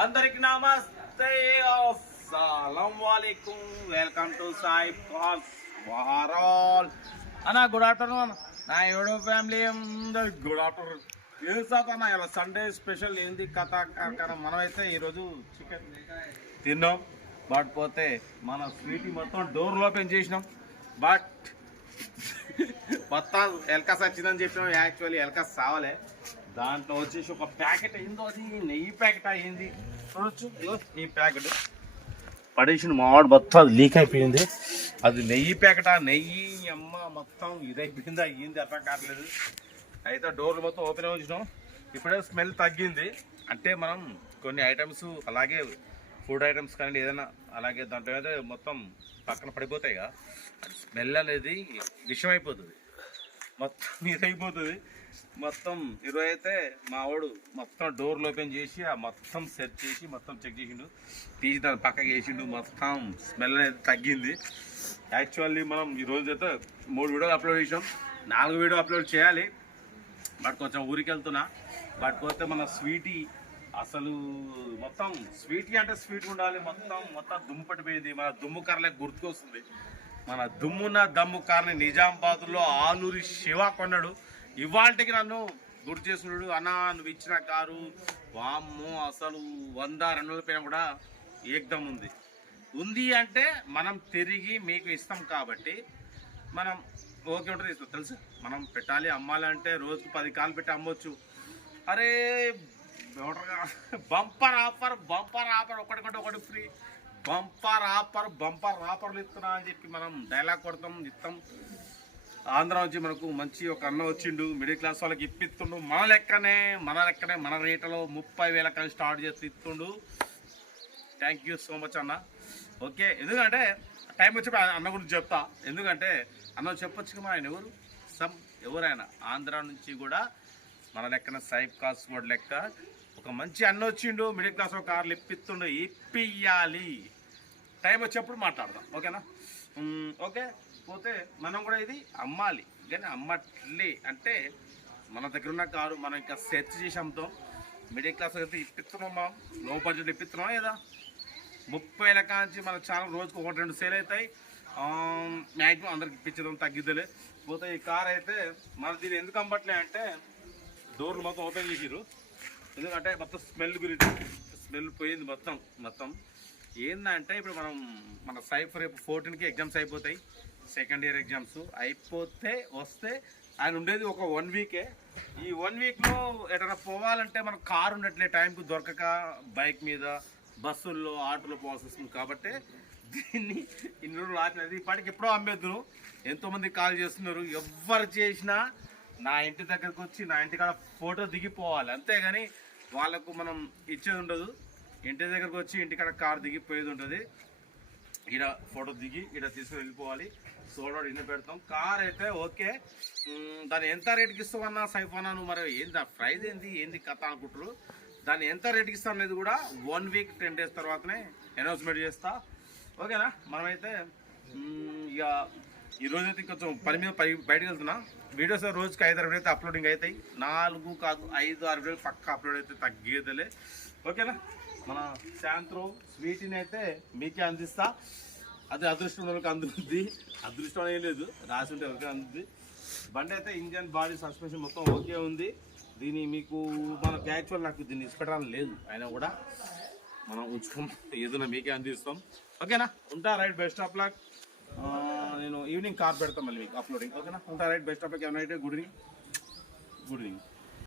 అందరికి నమస్తే. అస్సలం వాలేకుం వెల్కమ్ టు సాయి కాల్స్ వారాల్. అన్న గుడ్ ఆఫ్టర్నూన్ నా ఎవడో ఫ్యామిలీ అందరు గుడ్ ఆఫ్టర్నూన్. ఏం సార్ అన్న ఇలా సండే స్పెషల్ ఏంది కథ కార్యక్రమం మనమైతే ఈరోజు చికెన్ తిన్నాం. బట్ పోతే మన స్వీట్ మొత్తం డోర్ ఓపెన్ చేసినాం. బట్ మొత్తం ఎల్కాస్ వచ్చిందని చెప్పినాం. యాక్చువల్లీ ఎల్కాస్ సావలే. దాంట్లో వచ్చేసి ఒక ప్యాకెట్ అయిందో అది నెయ్యి ప్యాకెట్ అయ్యింది చూడొచ్చు. ఈ ప్యాకెట్. పడేసిన మావాడు మొత్తం అది లీక్ అయిపోయింది. అది నెయ్యి ప్యాకెట్ ఆ నెయ్యి అమ్మ మొత్తం ఇదైపోయింది అయ్యింది అర్థం కావట్లేదు. అయితే డోర్లు మొత్తం ఓపెన్ ఉంచినాం. ఇప్పుడే స్మెల్ తగ్గింది. అంటే మనం కొన్ని ఐటమ్స్ అలాగే ఫుడ్ ఐటమ్స్ కానీ ఏదైనా అలాగే దాంట్లో అయితే మొత్తం పక్కన పడిపోతాయి కదా స్మెల్ అనేది విషం అయిపోతుంది మొత్తం ఇదైపోతుంది. మొత్తం ఈరోజు అయితే మా వాడు మొత్తం డోర్లు ఓపెన్ చేసి ఆ మొత్తం సెట్ చేసి మొత్తం చెక్ చేసిండు. తీసి దాన్ని పక్కకి వేసిండు. మొత్తం స్మెల్ అనేది తగ్గింది. యాక్చువల్లీ మనం ఈ రోజు అయితే మూడు వీడియోలు అప్లోడ్ చేసాం నాలుగు వీడియో అప్లోడ్ చేయాలి. బట్ కొంచెం ఊరికి వెళ్తున్నా బట్ పోతే మన స్వీటీ అసలు మొత్తం స్వీటీ అంటే స్వీట్ ఉండాలి. మొత్తం మొత్తం దుమ్ము పట్టిపోయింది. మన దుమ్ము కర్రలకు గుర్తుకొస్తుంది. మన దుమ్మున దమ్ము కార్ని నిజామాబాద్లో ఆలూరి శివ కొన్నాడు. ఇవాళకి నన్ను గుర్తు చేసినాడు అన్నా నువ్వు ఇచ్చిన కారు వామ్మో అసలు వంద రెండు వందల పైన కూడా ఏకదం ఉంది. ఉంది అంటే మనం తిరిగి మీకు ఇస్తాం కాబట్టి మనం ఓకే ఉంటుంది ఇస్తాం తెలుసు? మనం పెట్టాలి అమ్మాలి అంటే రోజుకు పది కాలు పెట్టి అమ్మొచ్చు. అరే బంపర్ ఆఫర్ బంపర్ ఆఫర్ ఒకటికంటే ఒకటి ఫ్రీ. బంపర్ ఆపర్ బంపర్ రాపర్లు ఇస్తున్నా అని చెప్పి మనం డైలాగ్ కొడతాం ఇస్తాం. ఆంధ్ర నుంచి మనకు మంచి ఒక అన్న వచ్చిండు మిడిల్ క్లాస్ వాళ్ళకి ఇప్పిస్తుండు. మన లెక్కనే మన లెక్కనే మన రేటలో ముప్పై వేల కలిసి స్టార్ట్ చేసి ఇస్తుండు. థ్యాంక్ యూ సో మచ్ అన్న. ఓకే ఎందుకంటే టైం వచ్చినప్పుడు అన్న గురించి చెప్తా. ఎందుకంటే అన్న చెప్పొచ్చు కదా ఆయన ఎవరు? సమ్ ఎవరైనా ఆంధ్ర నుంచి కూడా మన లెక్కన సైబ్ కాస్ కూడా లెక్క. ఒక మంచి అన్న వచ్చిండు మిడిల్ క్లాస్ ఒక కార్లు ఇప్పిస్తుండు ఇప్పియాలి టైం వచ్చేప్పుడు మాట్లాడదాం ఓకేనా? ఓకే? పోతే మనం కూడా ఇది అమ్మాలి. కానీ అమ్మట్లే. అంటే మన దగ్గర ఉన్న కారు మనం ఇంకా సెర్చ్ చేసి అమ్ముతాం. మిడిల్ క్లాస్ అయితే ఇప్పిస్తున్నాం మనం. లో బడ్జెట్ ఇప్పిస్తున్నాం లేదా? ముప్పై లెక్క నుంచి మన ఛానల్ రోజుకు ఒకటి రెండు సేల్ అవుతాయి. మ్యాక్సిమం అందరికి ఇప్పించడం తగ్గిద్దలే. పోతే ఈ కార్ అయితే మన దీన్ని ఎందుకు అమ్మట్లే అంటే డోర్లు మొత్తం ఓపెన్ చేసిరు ఎందుకంటే మొత్తం స్మెల్ గురించి స్మెల్ పోయింది మొత్తం మొత్తం. ఏంటంటే ఇప్పుడు మనం మన సైఫ్ రేపు ఫోర్టీన్కి ఎగ్జామ్స్ అయిపోతాయి. సెకండ్ ఇయర్ ఎగ్జామ్స్ అయిపోతే వస్తే ఆయన ఉండేది ఒక వన్ వీకే ఈ వన్ వీక్లో ఎటైనా పోవాలంటే మనకు కారు ఉన్నట్లే టైంకి దొరకక బైక్ మీద బస్సుల్లో ఆటోలో పోవాల్సి వస్తుంది కాబట్టి దీన్ని ఇన్ని రోజులు ఆపినది ఇప్పటికి ఎప్పుడో అమ్మేద్దును ఎంతోమంది కాల్ చేస్తున్నారు. ఎవరు చేసినా నా ఇంటి దగ్గరకు వచ్చి నా ఇంటికాడ ఫోటో దిగిపోవాలి. అంతేగాని వాళ్ళకు మనం ఇచ్చేది ఉండదు. ఇంటి దగ్గరకు వచ్చి ఇంటికాడ కార్ దిగిపోయేది ఉంటుంది ఈడ ఫోటో దిగి ఈడ తీసుకుని వెళ్ళిపోవాలి సోడా ఇన్ని పెడతాం. కార్ అయితే ఓకే. దాన్ని ఎంత రేట్కి ఇస్తామన్నా సైఫానా నువ్వు? మరి ఏంది ఆ ప్రైజ్ ఏంది? ఏంది కథ అనుకుంటారు దాన్ని ఎంత రేట్కి ఇస్తాం అనేది కూడా వన్ వీక్ టెన్ డేస్ తర్వాతనే అనౌన్స్మెంట్ చేస్తా. ఓకేనా? మనమైతే ఇక ఈ రోజు అయితే కొంచెం పని మీద పై బయటకు వెళ్తున్నా. వీడియోస్ రోజుకి ఐదు ఆరు అయితే అప్లోడింగ్ అవుతాయి నాలుగు కాదు ఐదు ఆరు వీడియోలు పక్క అప్లోడ్ అయితే తగ్గేదలే. ఓకేనా? మన శాంత్రో స్వీట్ని అయితే మీకే అందిస్తా. అది అదృష్టం వరకు అందుతుంది అదృష్టం ఏం లేదు రాసి ఉంటే వరకు అందుతుంది బండి అయితే ఇంజన్ బాడీ సస్పెన్షన్ మొత్తం ఓకే ఉంది. దీన్ని మీకు మన యాక్చువల్ నాకు దీన్ని ఇష్టపెట్టాలని లేదు. అయినా కూడా మనం ఉంచుకోం ఏదైనా మీకే అందిస్తాం. ఓకేనా? ఉంటా రైట్ బెస్ట్ ఆఫ్ లాక్. నేను ఈవినింగ్ కార్ పెడతాను మళ్ళీ మీకు అప్లోడింగ్ ఓకేనా ఉంటా right best of luck good evening good evening